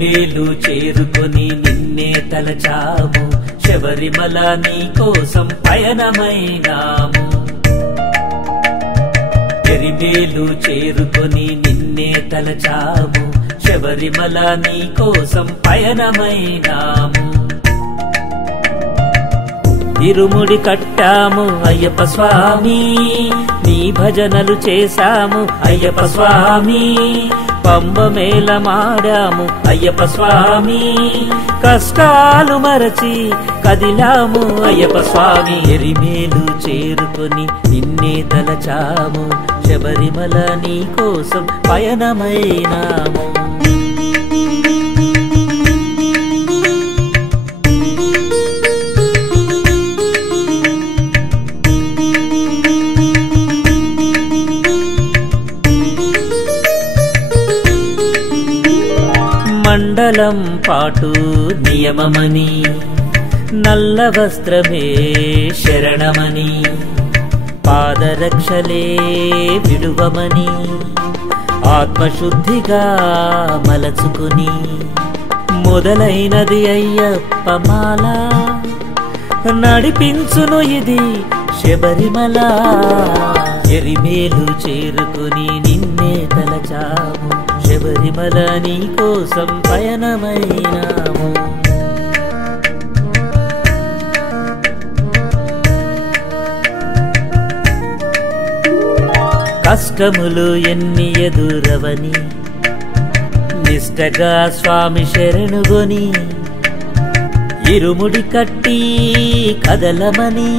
ఎరిమేలు చేరుకొని నిన్నే తలచాము, శబరిమల నీ కోసం పయనమైనాము. ఎరిమేలు చేరుకొని నిన్నే తలచాము, శబరిమల నీ కోసం పయనమైనాము. ఇరుముడి కట్టాము అయ్యప్ప స్వామి, నీ భజనలు చేశాము అయ్యప్ప స్వామి. పంబమేళ మాడాము అయ్యప్ప స్వామి, కష్టాలు మరచి కదిలాము అయ్యప్ప స్వామి. ఎరిమేలు చేరుకొని నిన్నే తలచాము, శబరిమల నీ కోసం పయనమైనాము. మండలం పాటు నియమమని, నల్ల వస్త్రమే శరణమని, పాదరక్షలే విడువమని, ఆత్మశుద్ధిగా మలచుకుని మొదలైనది అయ్యప్ప మాల, నడిపించును ఇది శబరిమల. ఎరిమేలు చేరుకుని నిన్నే తలచాము, శబరిమల నీ కోసం పయనమైనాము. కష్టములు ఎన్ని ఎదురవని, నిష్టగా స్వామి శరణుగొని, ఇరుముడి కట్టి కదలమని,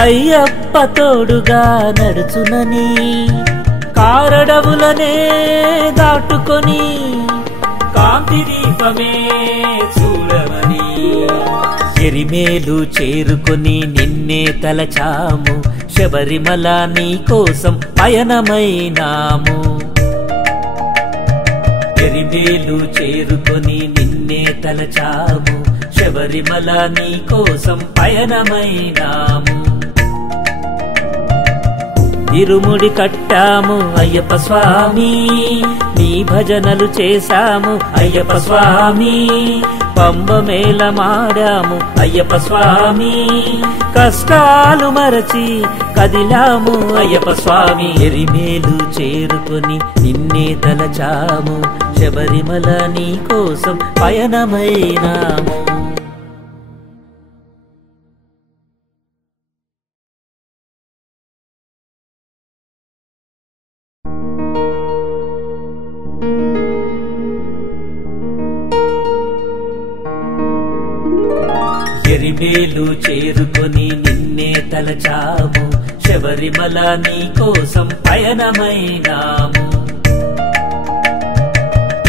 అయ్యప్ప తోడుగా నడుచునని, కారడవులనే దాటుకొని కాంతి దీపమే చూడమని. ఎరిమేలు చేరుకొని నిన్నే తలచాము, శబరిమల నీ కోసం పయనమైనాము. ఎరిమేలు చేరుకొని నిన్నే తలచాము, శబరిమల నీ కోసం పయనమైనాము. ఇరుముడి కట్టాము అయ్యప్ప స్వామి, నీ భజనలు చేశాము అయ్యప్ప స్వామి. పంబమేళ మాడాము అయ్యప్ప స్వామి, కష్టాలు మరచి కదిలాము అయ్యప్ప స్వామి. ఎరిమేలు చేరుకొని నిన్నే తలచాము, శబరిమల నీ కోసం పయనమైనాము. ఎరిమేలు చేరుకొని నిన్నే తలచాము, శబరిమల నీ కోసం పయనమైనాము.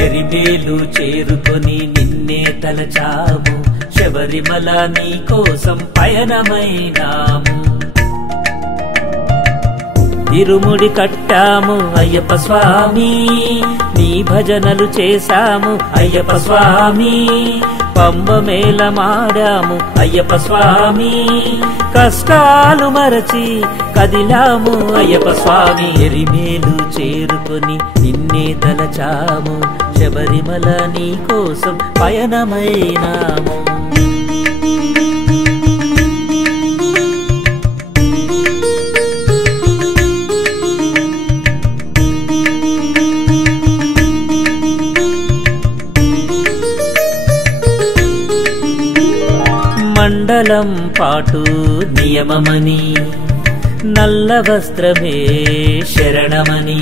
ఎరిమేలు చేరుకొని నిన్నే తలచాము, శబరిమల నీ కోసం పయనమైనాము. ఇరుముడి కట్టాము అయ్యప్ప స్వామి, నీ భజనలు చేశాము అయ్యప్ప స్వామి. పంబమేళ మాడాము అయ్యప్ప స్వామి, కష్టాలు మరచి కదిలాము అయ్యప్ప స్వామి. ఎరిమేలు చేరుకొని నిన్నే తలచాము, శబరిమల నీ కోసం పయనమైనాము. మండలం పాటు నియమమని, నల్ల వస్త్రమే శరణమని,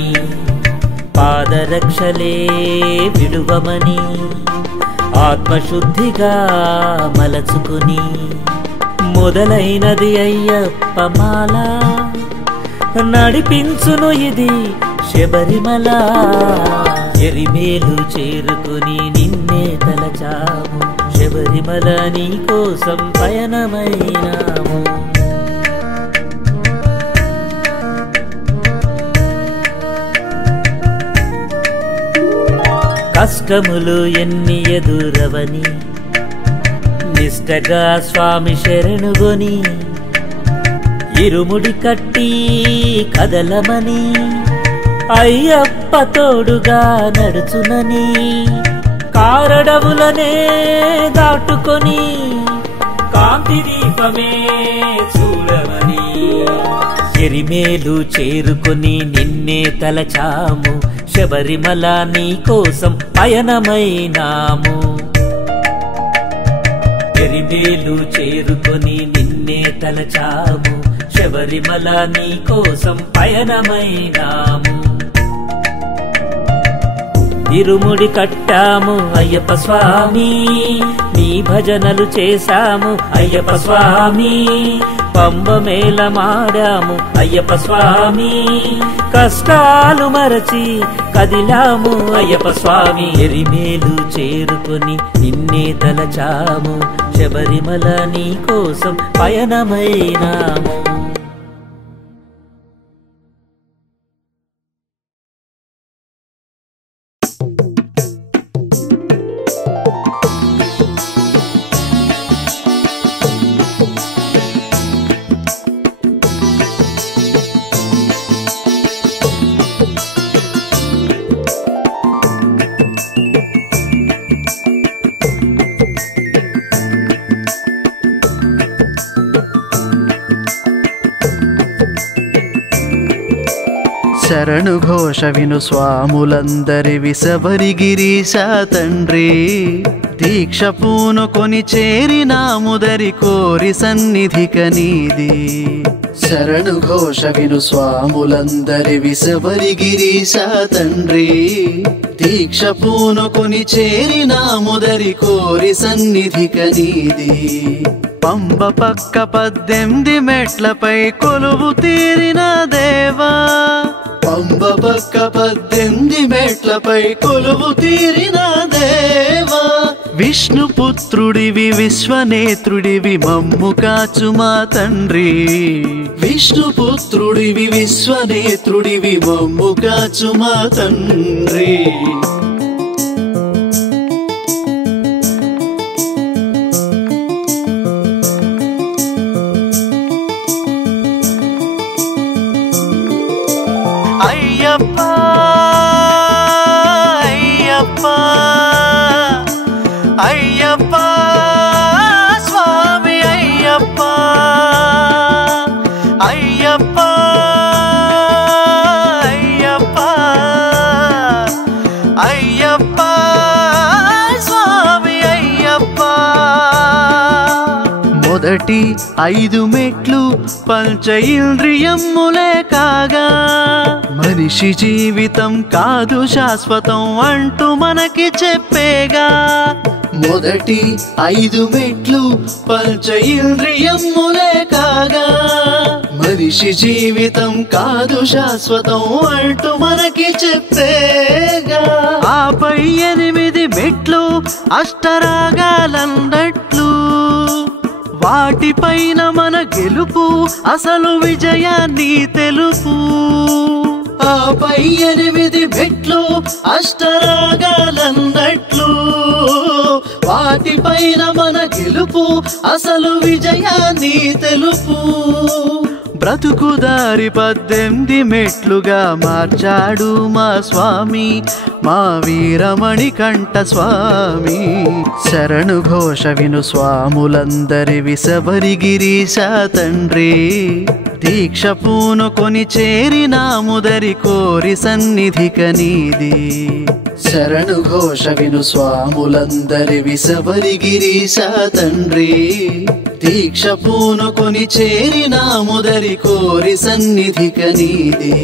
పాదరక్షలే విడువమని, ఆత్మశుద్ధిగా మలచుకుని మొదలైనది అయ్యప్ప మాల, నడిపించును ఇది శబరిమల. ఎరిమేలు చేరుకుని నిన్నే తలచాము, శబరిమల నీ కోసం పయనమైనాము. కష్టములు ఎన్ని ఎదురవని, నిష్టగా స్వామి శరణుగొని, ఇరుముడి కట్టి కదలమని, అయ్యప్ప తోడుగా నడుచునని, కారడవులనే దాటుకొని కాంతి దీపమే చూడమని ఎరిమేలు చేరుకొని నిన్నే తలచాము శబరిమల నీ కోసం పయనమైనాము ఎరిమేలు చేరుకొని నిన్నే తలచాము శబరిమల నీ కోసం పయనమైనాము ఇరుముడి కట్టాము అయ్యప్ప స్వామి నీ భజనలు చేశాము అయ్యప్ప స్వామి పంబమేళ మాడాము అయ్యప్ప స్వామి కష్టాలు మరచి కదిలాము అయ్యప్ప స్వామి ఎరిమేలు చేరుకొని నిన్నే తలచాము శబరిమల నీ కోసం పయనమైనాము శరణు ఘోష విను స్వాములందరివి శబరిగిరీశ తండ్రి దీక్ష పూనుకొని చేరినాముదరి కోరి సన్నిధిక నీది శరణు ఘోష విను స్వాములందరివి శబరిగిరీశ తండ్రి దీక్ష పూనుకొని చేరినాముదరి కోరి సన్నిధిక నీది పంబ పక్క 18 మెట్లపై కొలువు తీరిన దేవా పంబ పక్క 18 మెట్లపై కొలువు తీరిన దేవా విష్ణుపుత్రుడివి విశ్వనేత్రుడివి మమ్ము కాచు మా తండ్రి విష్ణుపుత్రుడివి విశ్వనేత్రుడివి మమ్ము కాచు మా తండ్రి అయ్యప్ప అయ్యప్ప అయ్యప్ప స్వామి అయ్యప్ప అయ్యప్ప అయ్యప్ప అయ్యప్ప స్వామి అయ్యప్ప మొదటి 5 మెట్లు పంచ ఇంద్రియములే కాగా మనిషి జీవితం కాదు శాశ్వతం అంటూ మనకి చెప్పేగా మొదటి 5 మెట్లు పంచ ఇంద్రియములే కాగా మనిషి జీవితం కాదు శాశ్వతం అంటూ మనకి చెప్పేగా ఆపై 8 మెట్లు అష్టరాగాలన్నట్లు వాటిపైన మన గెలుపు అసలు విజయాన్ని తెలుపు ఆపై 8 మెట్లు అష్టరాగాలన్నట్లు వాటిపైన మన గెలుపు అసలు విజయాన్ని తెలుపు బ్రతుకుదారి 18 మెట్లుగా మార్చాడు మా స్వామి మా వీరమణి కంఠ స్వామి శరణు ఘోష విను స్వాములందరివి శబరిగిరీశ తండ్రి దీక్ష పూనుకొని చేరినాముదరి కోరి సన్నిధిక నీది శరణు ఘోష విను స్వాములందరివి శబరిగిరీశ తండ్రి దీక్ష పూనుకొని చేరినాముదరి కోరి సన్నిధిక నీది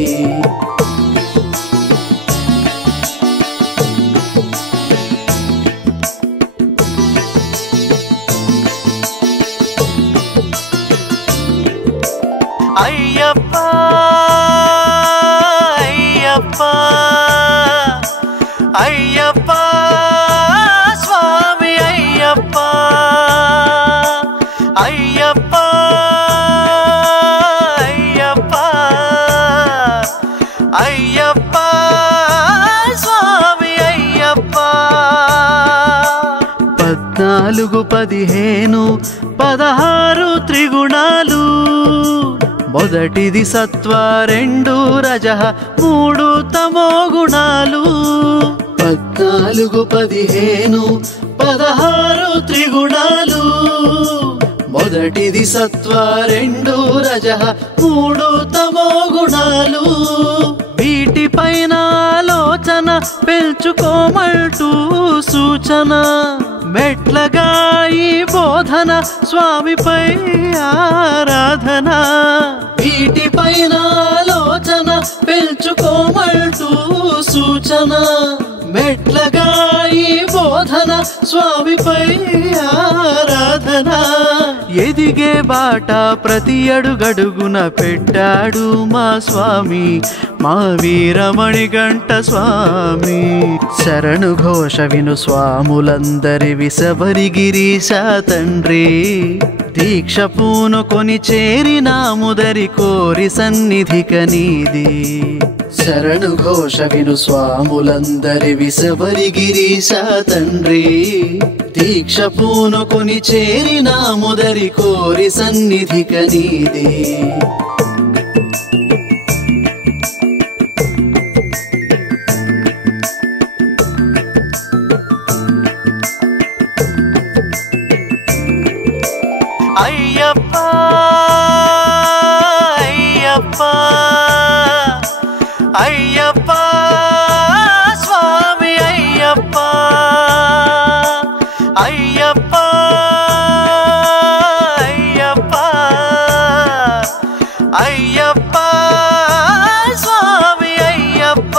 అయ్యప్ప అయ్యప్ప అయ్యప్ప స్వామి అయ్యప్ప అయ్యప్ప అయ్యప్ప అయ్యప్ప స్వామి అయ్యప్ప 14 15 16 త్రిగుణాలు మొదటిది సత్వ 2 రజః 3 తమో గుణాలు 14, 15, 16 త్రిగుణాలు. మొదటిది సత్వ, 2 రజః, 3 తమో గుణాలు. వీటిపైన ఆలోచన పెంచుకోమంటూ సూచన, మెట్లగా ఈ బోధన స్వామిపై ఆరాధన. వీటిపైన ఆలోచన పెంచుకోమంటూ సూచన, మెట్లగా ఈ బోధన స్వామిపై ఆరాధన. ఎదిగే బాట ప్రతి అడుగడుగున పెట్టాడు మా స్వామి, మా వీరమణికంఠ స్వామి. శరణు ఘోష విను స్వాములందరి శబరిగిరీశ తండ్రి. దీక్ష పూనుకొని చేరినాముదరి కోరి సన్నిధిక నీది. శరణు ఘోష విను స్వాములందరి శబరిగిరీశ తండ్రి. దీక్ష పూనుకొని చేరినాముదరి కోరి సన్నిధిక నీది. అయ్యప్ప అయ్యప్ప అయ్యప్ప స్వామి అయ్యప్ప అయ్యప్ప అయ్యప్ప అయ్యప్ప స్వామి అయ్యప్ప.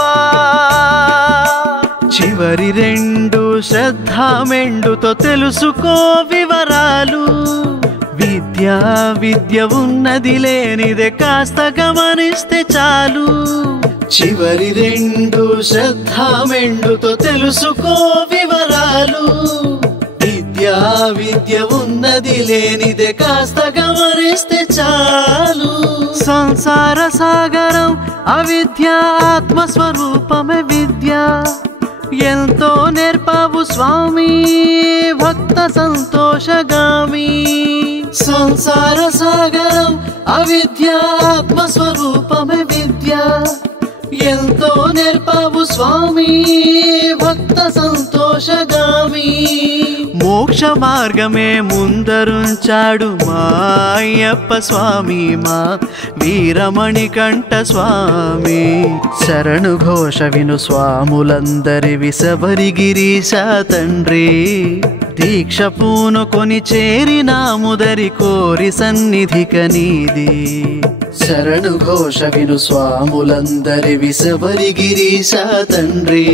చివరి 2 శ్రద్ధ మెండుతో తెలుసుకో వివరాలు. విద్య ఉన్నది లేనిదే కాస్త గమనిస్తే చాలు. చివరి 2 శ్రద్ధ మెండుతో తెలుసుకో వివరాలు. విద్య ఉన్నది లేనిదే కాస్త గమనిస్తే చాలు. సంసార సాగరం అవిద్య, ఆత్మస్వరూపమే విద్య. ఎంతో నేర్పావు స్వామి భక్త సంతోషగామి. సంసార సాగరం అవిద్య, ఆత్మస్వరూపమే విద్య. ఎంతో నేర్పావు స్వామి భక్త సంతోషగామి. మోక్ష మార్గమే ముందరుంచాడు మా అయ్యప్ప స్వామి, మా వీరమణికంఠ స్వామి. శరణు ఘోష విను స్వాములందరి శబరిగిరీశ తండ్రి. దీక్ష పూనుకొని చేరినాముదరి కోరి సన్నిధిక నీది. శరణు ఘోష విను స్వాములందరి శబరిగిరీశ తండ్రి.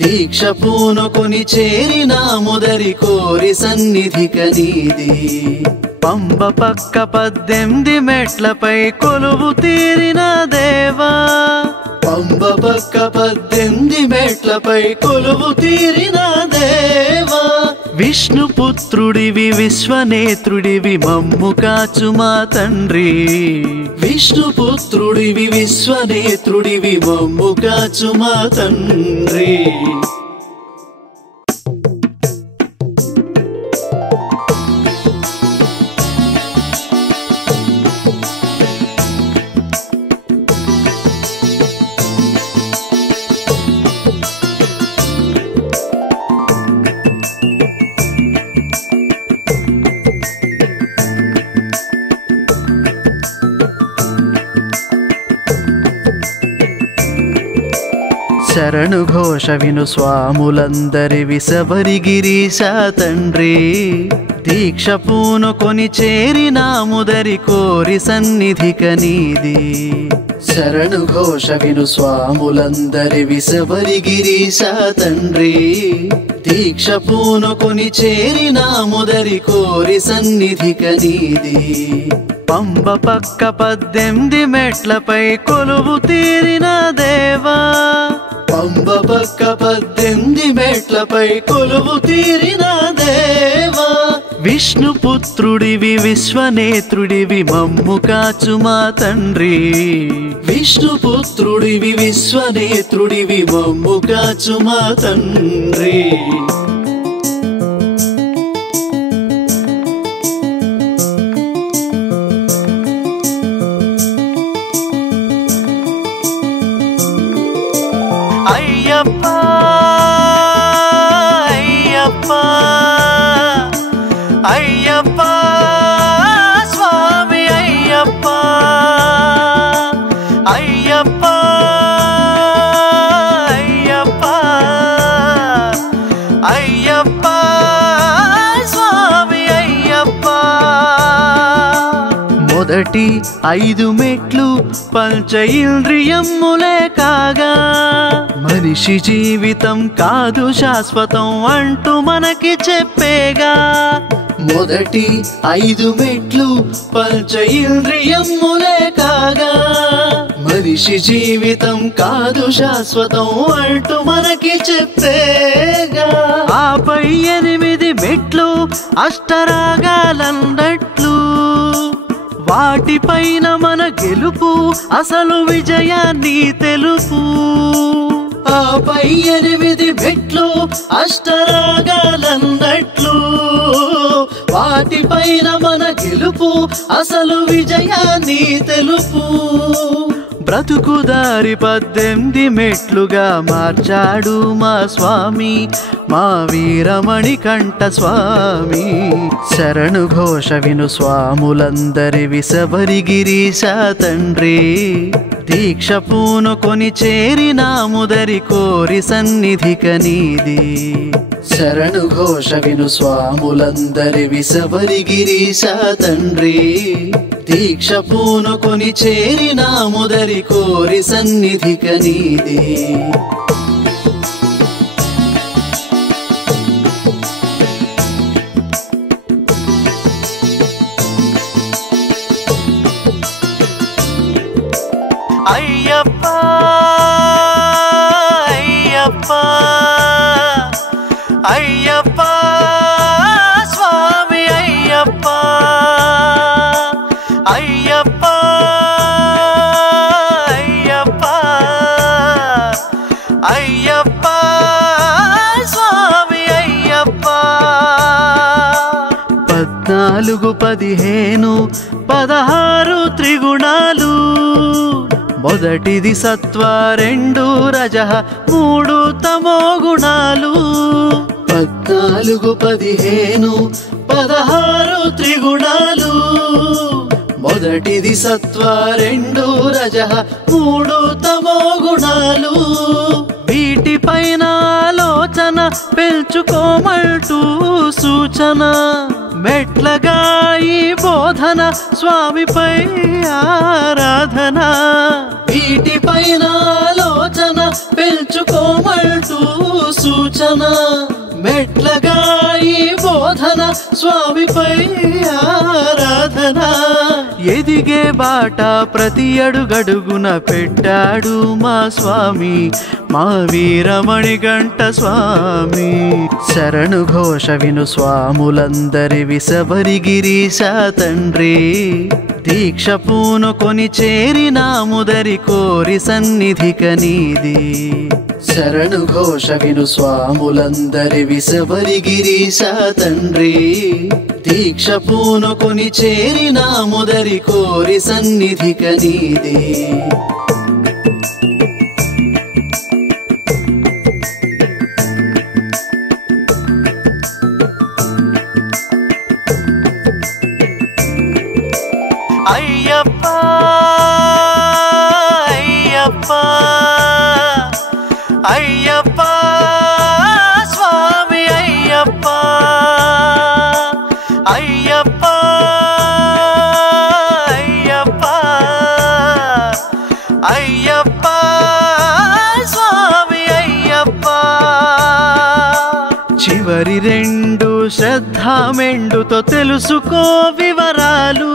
దీక్ష పూనుకొని చేరినాముదరి కోరి సన్నిధిక నీది. పంబ పక్క 18 మెట్లపై కొలువు తీరిన దేవా. పంబ పక్క 18 మెట్లపై కొలువు తీరిన దేవా. విష్ణుపుత్రుడివి విశ్వనేత్రుడివి మమ్ము కాచు మా తండ్రి. విష్ణుపుత్రుడివి విశ్వనేత్రుడివి మమ్ము కాచు మా తండ్రి. శరణు ఘోష విను స్వాములందరి శబరిగిరీశ తండ్రి. దీక్ష పూనుకొని చేరినాముదరి కోరి సన్నిధిక నీది. శరణు ఘోష విను స్వాములందరి శబరిగిరీశ తండ్రి. దీక్ష పూనుకొని చేరినాముదరి కోరి సన్నిధిక నీది. పంబ పక్క 18 మెట్లపై కొలువు తీరిన దేవా. పంబ పక్క 18 మెట్లపై కొలువు తీరిన దేవా. విష్ణుపుత్రుడివి విశ్వనేత్రుడివి మమ్ము కాచు మా తండ్రి. విష్ణుపుత్రుడివి విశ్వనేత్రుడివి మమ్ము కాచు మా తండ్రి. అయ్యప్ప మొదటి 5 మెట్లు పంచ ఇంద్రియములే కాగా మనిషి జీవితం కాదు శాశ్వతం అంటూ మనకి చెప్పేగా మొదటి 5 మెట్లు పంచ ఇంద్రియములే కాగా మనిషి జీవితం కాదు శాశ్వతం అంటూ మనకి చెప్పేగా ఆపై 8 మెట్లు అష్టరాగాలన్నట్లు వాటిపైన మన గెలుపు అసలు విజయాన్ని తెలుపు ఆపై 8 మెట్లు అష్టరాగాలన్నట్లు వాటిపైన మన గెలుపు అసలు విజయాన్ని తెలుపు బ్రతుకుదారి 18 మెట్లుగా మార్చాడు మా స్వామి మా వీరమణికంఠ స్వామి శరణు ఘోష విను స్వాములందరి శబరిగిరీశ తండ్రి దీక్ష పూనుకొని చేరినాముదరి కోరి సన్నిధిక నీది శరణు ఘోష విను స్వాములందరి శబరిగిరీశ తండ్రి దీక్ష పూనుకొని చేరినాముదరి కోరి సన్నిధిక నీది అయ్యప్ప అయ్యప్ప అయ్యప్ప స్వామి అయ్యప్ప అయ్యప్ప అయ్యప్ప అయ్యప్ప స్వామి అయ్యప్ప 14 15 16 త్రిగుణాలు మొదటిది సత్వ 2 రజః 3 తమో గుణాలు 14 15 16 త్రిగుణాలు మొదటిది సత్వ 2 రజః 3 తమో గుణాలు వీటిపైన ఆలోచన పెంచుకోమంటూ సూచన మెట్లగా ఈ బోధన స్వామిపై ఆరాధన వీటిపైన ఆలోచన పెంచుకోమంటూ సూచన మెట్లగా ఈ బోధన స్వామిపై ఆరాధన ఎదిగే బాట ప్రతి అడుగడుగున పెట్టాడు మా స్వామి మా వీరమణికంఠ స్వామి శరణు ఘోష విను స్వాములందరి శబరిగిరీశ తండ్రి దీక్ష పూనుకొని చేరినాముదరి కోరి సన్నిధిక నీది శరణు ఘోష విను స్వాములందరి శబరిగిరీశ తండ్రి దీక్ష పూనుకొని చేరినాముదరి కోరి సన్నిధిక నీది అయ్యప్ప అయ్యప్ప అయ్యప్ప స్వామి అయ్యప్ప అయ్యప్ప అయ్యప్ప అయ్యప్ప స్వామి అయ్యప్ప చివరి 2 శ్రద్ధ మెండుతో తెలుసుకో వివరాలు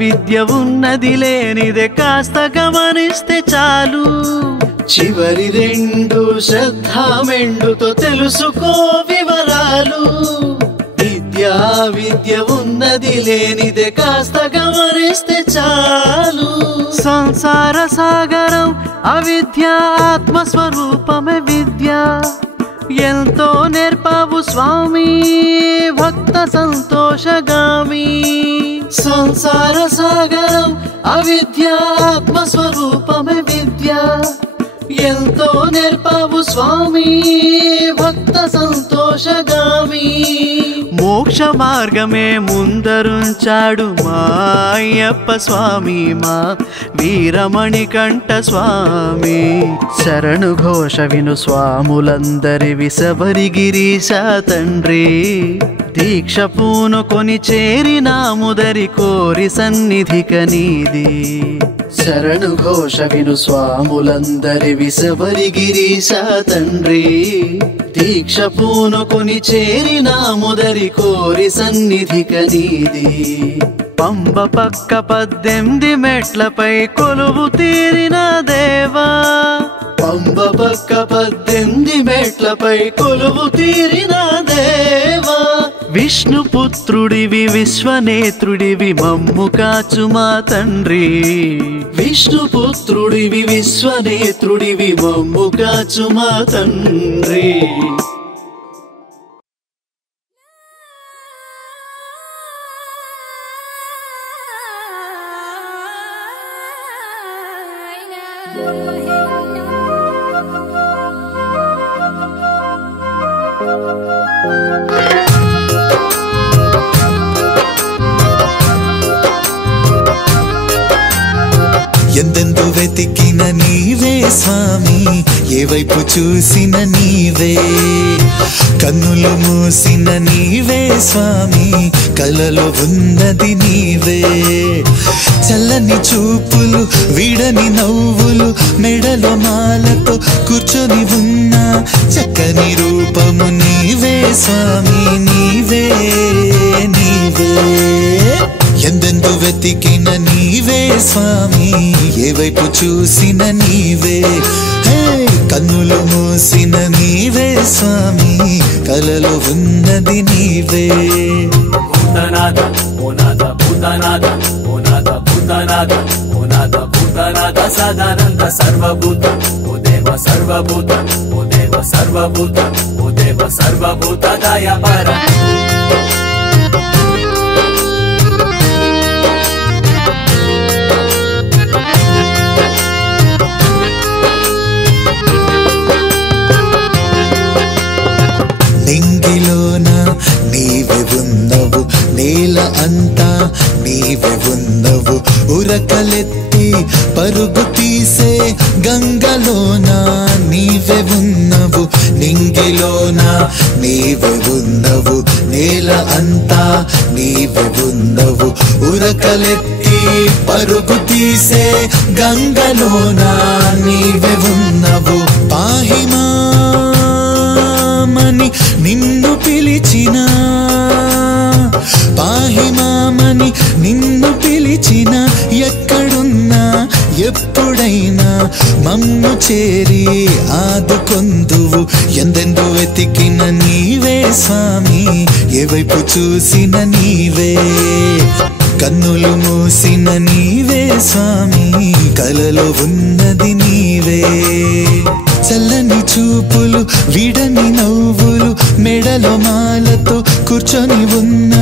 విద్య ఉన్నది లేనిదే కాస్త గమనిస్తే చాలు చివరి 2 శ్రద్ధ మెండుతో తెలుసుకో వివరాలు విద్య ఉన్నది లేనిదే కాస్త గమనిస్తే చాలు సంసార సాగరం అవిద్య ఆత్మస్వరూపమే విద్య ఎంతో నేర్పావు స్వామి భక్త సంతోషగామి సంసార సాగరం అవిద్య ఆత్మస్వరూపమే విద్య ఎంతో నేర్పావు స్వామి భక్త సంతోషగామి మోక్ష మార్గమే ముందరుంచాడు మా అయ్యప్ప స్వామి, మా వీరమణికంఠ స్వామి. శరణు ఘోష విను స్వాములందరివి శబరిగిరీశ తండ్రి. దీక్ష పూనుకొని చేరినాముదరి కోరి సన్నిధిక నీది. శరణు ఘోష విను స్వాములందరివి శబరిగిరీశ తండ్రి. దీక్ష పూనుకొని చేరినాముదరి కోరి సన్నిధిక నీది. పంబ పక్క 18 మెట్లపై కొలువు తీరిన దేవా, పంబ పక్క 18 మెట్లపై కొలువు తీరిన దేవా. విష్ణుపుత్రుడివి విశ్వనేత్రుడివి మమ్ము కాచు మా తండ్రి. విష్ణుపుత్రుడివి విశ్వనేత్రుడివి మమ్ము కాచు మా తండ్రి. ఎందెందు వెతికిన నీవే స్వామి, ఏ వైపు చూసిన నీవే. కన్నులు మూసిన నీవే స్వామి, కలలో ఉన్నది నీవే. చల్లని చూపులు వీడని నవ్వులు, మెడలో మాలతో కూర్చొని ఉన్న చక్కని రూపము నీవే స్వామి, నీవే నీవే. ఎందెందు వెతికిన నీవే స్వామి, ఏ వైపు చూసిన నీవే. కన్నులు మూసిన నీవే స్వామి, కలలో ఉన్నది నీవే. భూతనాథ ఓ నాథ భూతనాథ ఓ నాథ భూతనాథ ఓ నాథ భూతనాథ సదానంద సర్వభూత ఓ దేవ సర్వభూత ఓ దేవ సర్వభూత ఓ దేవ సర్వభూత దయాపర. నింగిలోన నీవే ఉన్నవు, నేల అంతా నీవే ఉన్నవు. ఉరకలెత్తి పరుగు తీసే గంగలోన నీవే ఉన్నవు. నింగిలోన నీవే ఉన్నవు, నేల అంతా నీవే ఉన్నవు. ఉరకలెత్తి పరుగు తీసే గంగలోన నీవే ఉన్నవు. పాహిమా మని నిన్ను పిలిచిన, పాహిమామని నిన్ను పిలిచిన, ఎక్కడున్నా ఎప్పుడైనా మమ్ము చేరి ఆదుకొందువు. ఎందెందు వెతికిన నీవే స్వామి, ఏ వైపు చూసిన నీవే. కన్నులు మూసిన నీవే స్వామి, కలలో ఉన్నది నీవే. చల్లని చూపులు విడని నవ్వులు, మెడలో మాలతో కూర్చొని ఉన్న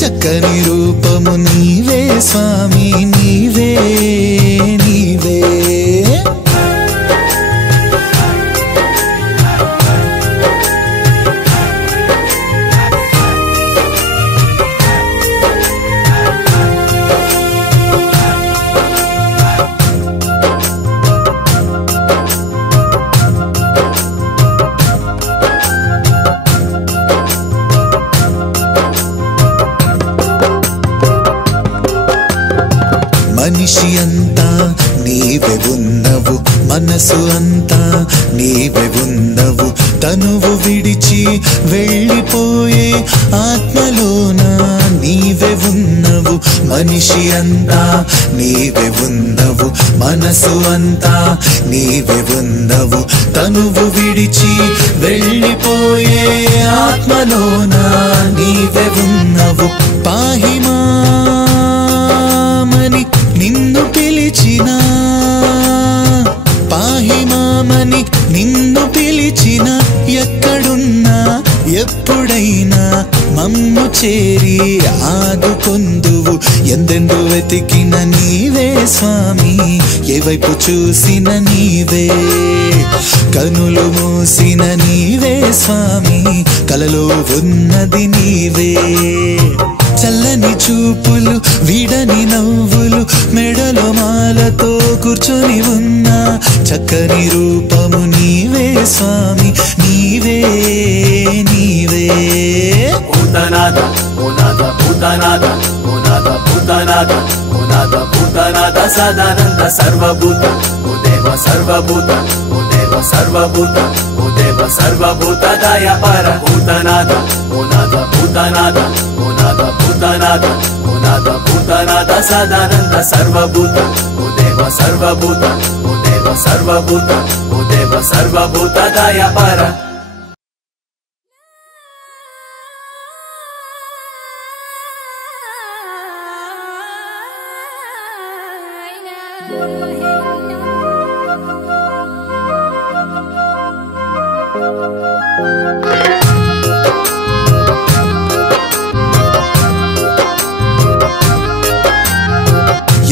చక్కని రూపము నీవే స్వామి, నీవే నీవే. మనిషి అంతా నీవే ఉన్నవు, మనసు అంతా నీవే ఉన్నవు. తనువు విడిచి వెళ్ళిపోయే ఆత్మలోన నీవే ఉన్నవు. మనిషి అంతా నీవే ఉన్నవు, మనసు అంతా నీవే ఉన్నవు. తనువు విడిచి వెళ్ళిపోయే ఆత్మలోన నీవే ఉన్నవు. పాహిమామని నిన్ను పిలిచిన, పాహిమామని నిన్ను పిలిచిన, ఎక్కడున్నా ఎప్పుడైనా మమ్ము చేరి ఆదుకొందువు. ఎందెందు వెతికిన నీవే స్వామి ఏ వైపు చూసిన నీవే కనులు మూసిన నీవే స్వామి కలలో ఉన్నది నీవే చల్లని చూపులు విడని నవ్వులు మెడలో మాలతో కూర్చొని ఉన్న చక్కని రూపము నీవే స్వామి నీవే నీవే భూతనాథ ఓనాథ భూతనాథ ఓనాథ భూతనాథ ఓనాథ భూతనాథ సదానంద సర్వభూత ఓ దేవ సర్వభూత ఓ దేవ సర్వభూత ఓ దేవ సర్వభూత దయాపర భూతనాథ ఓనాథ భూతనాథ ఓనాథ భూతనాథ ఓనాథ భూతనాథ సదానంద సర్వభూత ఓ దేవ సర్వభూత ఓ దేవ సర్వభూత ఓ దేవ సర్వభూత దయాపర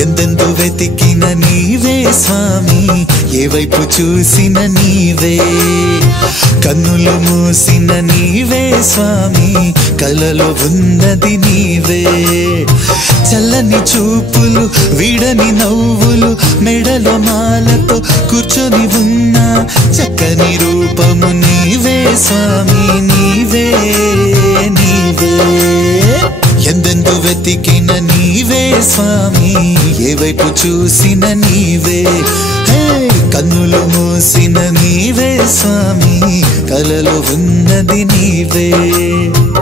ఎందెందు వెతికిన నీవే స్వామి ఏ వైపు చూసిన నీవే కన్నులు మూసిన నీవే స్వామి కలలో ఉన్నది నీవే చల్లని చూపులు విడని నవ్వులు మెడలో మాలతో కూర్చొని ఉన్న చక్కని రూపము నీవే స్వామి నీవే నీవే ఎందెందు వెతికిన నీవే స్వామి ఏ వైపు చూసిన నీవే కన్నులు మూసిన నీవే స్వామి కలలో ఉన్నది నీవే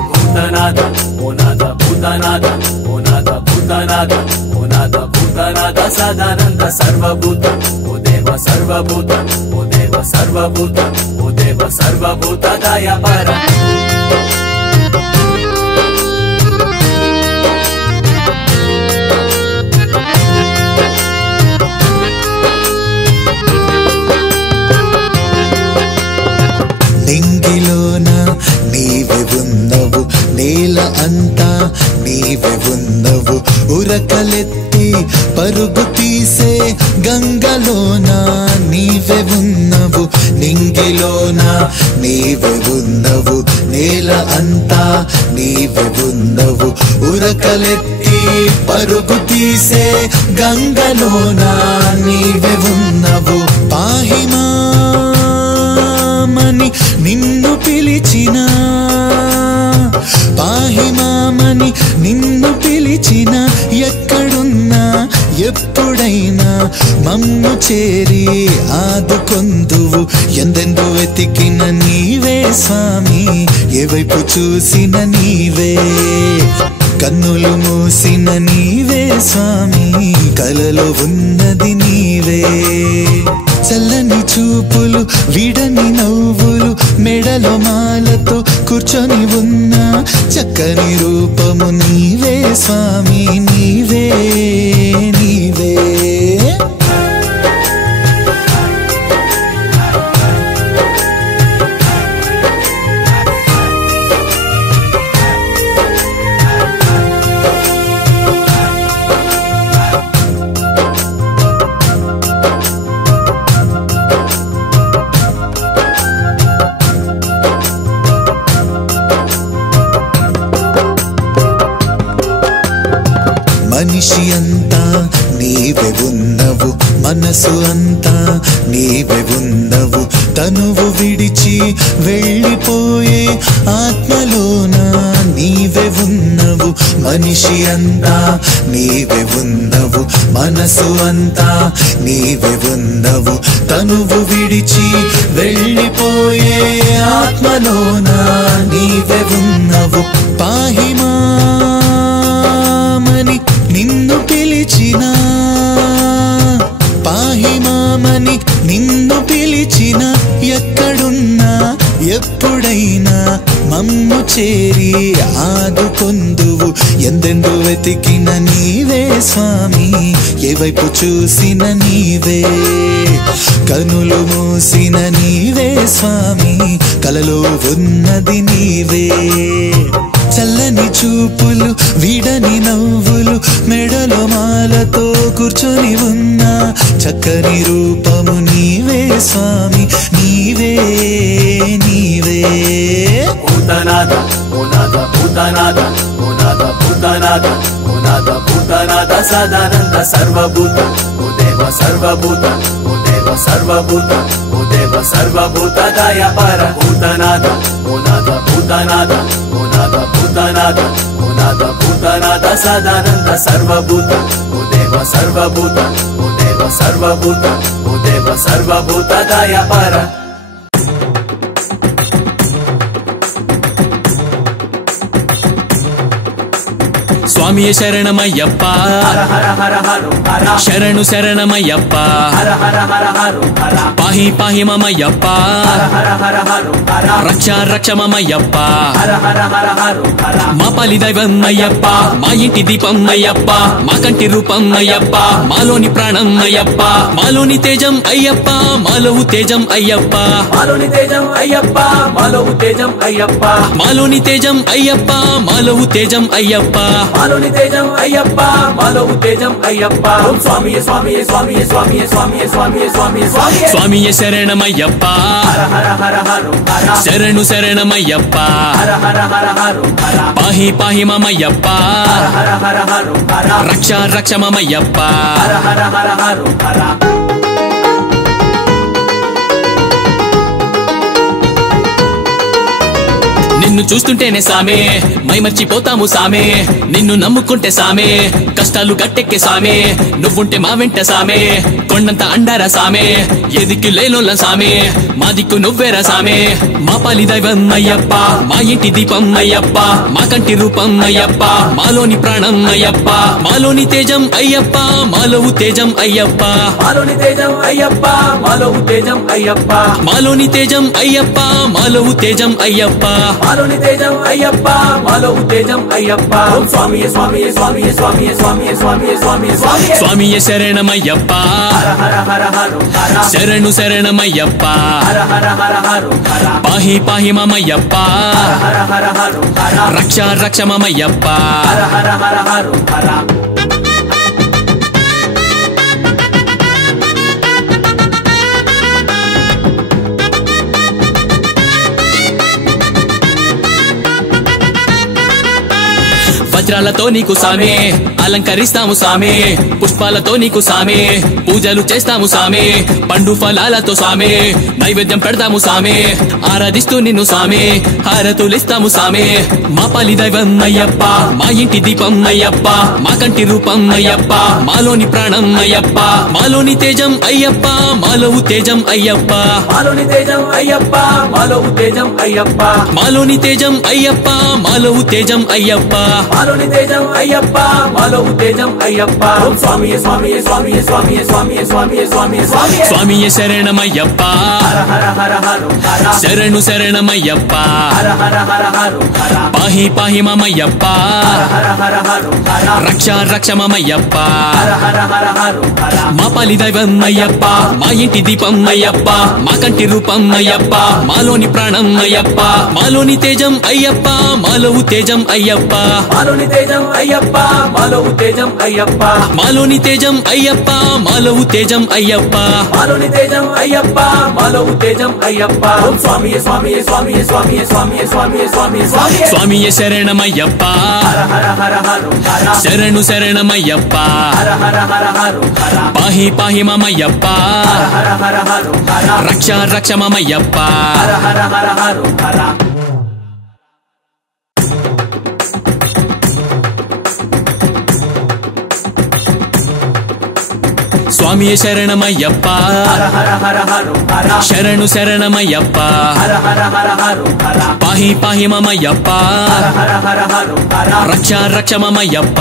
భూతనాథ ఓనాథ భూతనాథ ఓనాథ భూతనాథ ఓనాథ భూతనాథ సదానంద సర్వభూత ఓ దేవ సర్వభూత ఓ దేవ సర్వభూత ఓ దేవ సర్వభూత దయాపర నింగిలోన నీవే ఉన్నవు నేల అంతా నీవే ఉన్నవు ఉరకలెత్తి పరుగు తీసే గంగలోన నీవే ఉన్నవు నింగిలోన నీవే ఉన్నవు నేల అంతా నీవే ఉన్నవు ఉరకలెత్తి పరుగు తీసే గంగలోన నీవే ఉన్నవు పాహిమా మని నిన్ను పిలిచిన పాహిమామని నిన్ను పిలిచిన ఎక్కడున్నా ఎప్పుడైనా మమ్ము చేరి ఆదుకొందువు ఎందెందు వెతికిన నీవే స్వామి ఏ వైపు చూసిన నీవే కన్నులు మూసిన నీవే స్వామి కలలో ఉన్నది నీవే చల్లని చూపులు విడని నవ్వులు మెడలో మాలతో కూర్చొని ఉన్న చక్కని రూపము నీవే స్వామి నీవే నీవే మనిషి అంతా నీవే ఉన్నవు మనసు అంతా నీవే ఉన్నవు తనువు విడిచి వెళ్ళిపోయే ఆత్మలోన నీవే ఉన్నవు మనిషి అంతా నీవే ఉన్నవు మనసు అంతా నీవే ఉన్నవు తనువు విడిచి వెళ్ళిపోయే ఆత్మలోన నీవే ఉన్నవు పాహిమా నిన్ను పిలిచిన పాహిమామని నిన్ను పిలిచిన ఎక్కడున్నా ఎప్పుడైనా మమ్ము చేరి ఆదుకొందువు ఎందెందు వెతికిన నీవే స్వామి ఏ వైపు చూసిన నీవే కనులు మూసిన నీవే స్వామి కలలో ఉన్నది నీవే చల్లని చూపులు విడని నవ్వులు మెడలో మాలతో కూర్చొని చక్కని రూపము నీవే స్వామి నీవే నీవే భూతనాథ ఓనాథ భూతనాథ ఓనాథ భూతనాథ ఓనాథ భూతనాథ సదానంద సర్వభూత ఓ దేవ సర్వభూత ఓ దేవ సర్వభూత ఓ దేవ సర్వభూత దయాపర భూతనాథ ఓనాథ భూతనాథ ఓనాథ భూతనాథ ఓనాథ భూతనాథ సదానంద సర్వభూత ఓ దేవ సర్వభూత ఓ దేవ సర్వభూత ఓ దేవ సర్వభూత దయాపర స్వామియే శరణమయ్యప్ప శరణు శరణమయ్యప్ప పాహి పాహి మమయ్యప్ప రక్ష రక్ష మమయ్యప్ప మా పలి దైవం అయ్యప్ప మా ఇంటి దీపం అయ్యప్ప మా కంటి రూపం అయ్యప్ప మాలోని ప్రాణం అయ్యప్ప మాలోని తేజం అయ్యప్ప మాలో తేజం అయ్యప్ప మాలోని తేజం అయ్యప్ప మాలో తేజం అయ్యప్ప మాలోని తేజం అయ్యప్ప మాలో తేజం అయ్యప్ప మాలోని తేజం అయ్యప్ప మాలో తేజం అయ్యప్ప ఓం స్వామియే స్వామియే స్వామియే స్వామియే స్వామియే స్వామియే స్వామియే స్వామియే స్వామియే శరణమయ్యప్ప శరణు శరణమయ్యప్ప పాహి పాహి మమయ్యప్ప రక్ష రక్ష మమయ్యప్ప నిన్ను చూస్తుంటేనే సామే మైమర్చిపోతాము సామే నిన్ను నమ్ముకుంటే సామే కష్టాలు గట్టెక్కే సామే నువ్వుంటే మా వెంట సామే కొండంత అండారా సామే ఎదిక్కు లేనోళ్ళ సామే మా దిక్కు నువ్వేరా సామే మా పాలి దైవం అయ్యప్ప మా ఇంటి దీపం అయ్యప్ప మా కంటి రూపం అయ్యప్ప మాలోని ప్రాణం అయ్యప్ప మాలోని తేజం అయ్యప్ప మాలో తేజం అయ్యప్ప మాలోని తేజం అయ్యప్ప మాలో తేజం అయ్యప్ప మాలోని తేజం అయ్యప్ప మాలో తేజం అయ్యప్ప మాలోని తేజం అయ్యప్ప మాలో తేజం అయ్యప్ప ఓం స్వామియే స్వామియే స్వామియే స్వామియే స్వామియే స్వామియే స్వామియే స్వామియే స్వామియే శరణమయ్యప్ప శరణు శరణమయ్యప్ప పాహి పాహి మమయ్యప్ప రక్ష రక్ష మమయ్యప్ప వజ్రాలతో నీకు సామే అలంకరిస్తాము సామే పుష్పాలతో నీకు సామే పూజలు చేస్తాము సామే పండు ఫలాలతో సామే నైవేద్యం పెడతాము సామే ఆరాధిస్తూ నిన్ను సామే హారతులిస్తాము సామే మా పాలి దైవం అయ్యప్ప మా ఇంటి దీపం అయ్యప్ప మా కంటి రూపం అయ్యప్ప మాలోని ప్రాణం అయ్యప్ప మాలోని తేజం అయ్యప్ప మాలో తేజం అయ్యప్ప మాలోని తేజం అయ్యప్ప మాలో తేజం అయ్యప్ప మాలోని తేజం అయ్యప్ప మాలో తేజం అయ్యప్ప మాలోని తేజం అయ్యప్ప మాలో తేజం అయ్యప్ప ఓం స్వామియే స్వామియే స్వామియే స్వామియే స్వామియే స్వామియే స్వామియే స్వామియే స్వామియే శరణమయ్యప్ప శరణు శరణమయ్యప్ప పాహి పాహి మమయ్యప్ప రక్ష రక్ష మమయ్యప్ప మా పాలి దైవం అయ్యప్ప మా ఇంటి దీపం అయ్యప్ప మా కంటి రూపం అయ్యప్ప మాలోని ప్రాణం అయ్యప్ప మాలోని తేజం అయ్యప్ప మాలో తేజం అయ్యప్ప మాలోని తేజం అయ్యప్ప మాలో తేజం అయ్యప్ప మాలోని తేజం అయ్యప్ప మాలో తేజం అయ్యప్ప మాలోని తేజం అయ్యప్ప మాలో తేజం అయ్యప్ప ఓం స్వామియే స్వామియే స్వామియే స్వామియే స్వామియే స్వామియే స్వామియే స్వామియే స్వామియే శరణమయ్యప్ప శరణు శరణమయ్యప్ప పాహి పాహి మమయ్యప్ప రక్ష రక్ష మమయ్యప్ప స్వామియే శరణమయ్యప్ప శరణు శరణమయ్యప్ప పాహి పాహి మమయ్యప్ప రక్ష రక్ష మమయ్యప్ప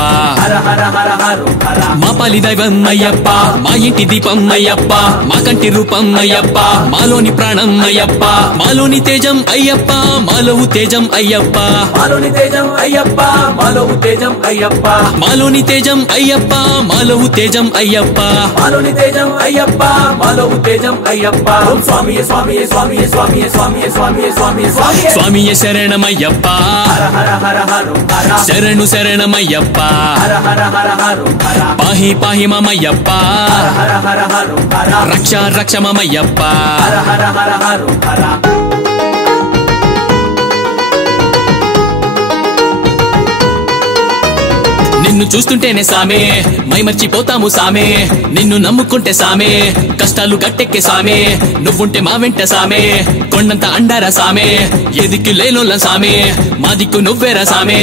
మా పాలి దైవం అయ్యప్ప మా ఇంటి దీపం అయ్యప్ప మా కంటి రూపం అయ్యప్ప మాలోని ప్రాణం అయ్యప్ప మాలోని తేజం అయ్యప్ప మాలో తేజం అయ్యప్ప మాలోని తేజం అయ్యప్ప మాలో తేజం అయ్యప్ప మాలోని తేజం అయ్యప్ప మాలో తేజం అయ్యప్ప మాలోని తేజం అయ్యప్ప మాలో ఉత్తేజం అయ్యప్ప ఓం స్వామియే స్వామియే స్వామియే స్వామియే స్వామియే స్వామియే స్వామియే స్వామియే స్వామియే శరణమయ్యప్ప హర హర హర హర హర శరణు శరణమయ్యప్ప హర హర హర హర హర పాహి పాహి మమయ్యప్ప హర హర హర హర రక్ష రక్ష మమయ్యప్ప హర హర హర హర హర నిన్ను చూస్తుంటేనే సామే మైమర్చిపోతాము సామే నిన్ను నమ్ముకుంటే సామే కష్టాలు గట్టెక్కే సామే నువ్వుంటే మా వెంట సామే కొండంత అండారా సామే ఎదిక్కు లేనోళ్ళ సామే మా దిక్కు నువ్వేరా సామే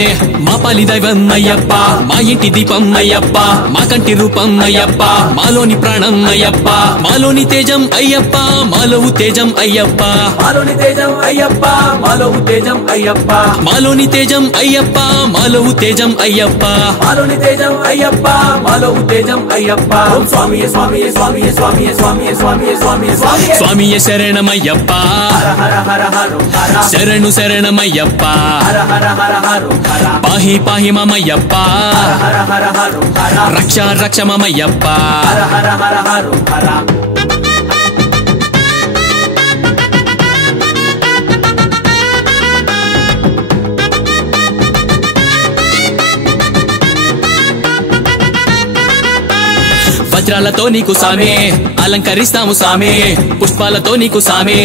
మా పాలి దైవం అయ్యప్ప మా ఇంటి దీపం అయ్యప్ప మా కంటి రూపం అయ్యప్ప మాలోని ప్రాణం అయ్యప్ప మాలోని తేజం అయ్యప్ప మాలో ఉత్తేజం అయ్యప్ప మాలోని తేజం అయ్యప్ప మాలో ఉత్తేజం అయ్యప్ప మాలోని తేజం అయ్యప్ప మాలో ఉత్తేజం అయ్యప్ప మాలోని తేజం అయ్యప్ప మాలో ఉత్తేజం అయ్యప్ప ఓం స్వామియే స్వామియే స్వామియే స్వామియే స్వామియే స్వామియే స్వామియే స్వామియే స్వామియే శరణమయ్యప్ప హర హర హర హర హర శరణు శరణమయ్యప్ప హర హర హర హర హర పాహి పాహి మమయ్యప్ప హర హర హర హర రక్ష రక్ష మమయ్యప్ప హర హర హర హర హర వజ్రాలతో నీకు సామే అలంకరిస్తాము సామే పుష్పాలతో నీకు సామే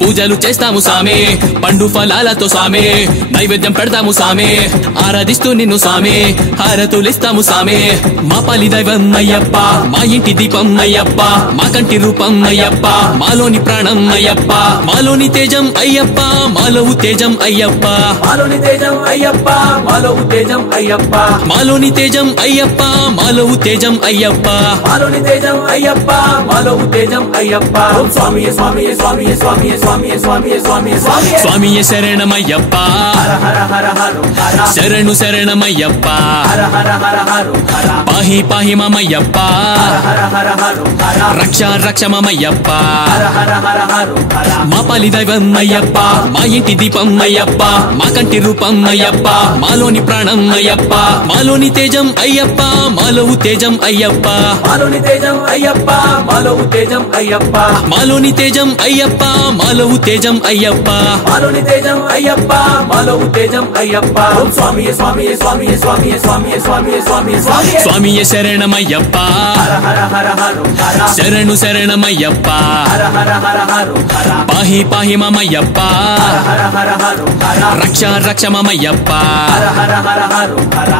పూజలు చేస్తాము సామే పండు ఫలాలతో సామే నైవేద్యం పెడతాము సామే ఆరాధిస్తూ నిన్ను సామే హారతులిస్తాము సామే మా పాలి దైవం అయ్యప్ప మా ఇంటి దీపం అయ్యప్ప మా కంటి రూపం అయ్యప్ప మాలోని ప్రాణం అయ్యప్ప మాలోని తేజం అయ్యప్ప మాలో ఉత్తేజం అయ్యప్ప మాలోని తేజం అయ్యప్ప మాలో ఉత్తేజం అయ్యప్ప మాలోని తేజం అయ్యప్ప మాలో ఉత్తేజం అయ్యప్ప మాలోని తేజం అయ్యప్ప మాలో ఉత్తేజం అయ్యప్ప ఓం స్వామియే స్వామియే స్వామియే స్వామియే స్వామియే స్వామియే స్వామియే స్వామియే స్వామియే శరణమయ్యప్ప హర హర హర హర హర శరణు శరణమయ్యప్ప హర హర హర హర హర పాహి పాహి మమయ్యప్ప హర హర హర హర రక్ష రక్ష మమయ్యప్ప హర హర హర హర హర మా పాలి దైవం అయ్యప్ప మా ఇంటి దీపం అయ్యప్ప మా కంటి రూపం అయ్యప్ప మాలోని ప్రాణం అయ్యప్ప మాలోని తేజం అయ్యప్ప మాలో ఉత్తేజం అయ్యప్ప మాలోని తేజం అయ్యప్ప మాలో ఉత్తేజం అయ్యప్ప మాలోని తేజం అయ్యప్ప మాలో ఉత్తేజం అయ్యప్ప మాలోని తేజం అయ్యప్ప మాలో ఉత్తేజం అయ్యప్ప ఓం స్వామియే స్వామియే స్వామియే స్వామియే స్వామియే స్వామియే స్వామియే స్వామియే స్వామియే శరణమయ్యప్ప హర హర హర హర హర శరణు శరణమయ్యప్ప హర హర హర హర హర పాహి పాహి మమయ్యప్ప హర హర హర హర రక్ష రక్ష మమయ్యప్ప హర హర హర హర హర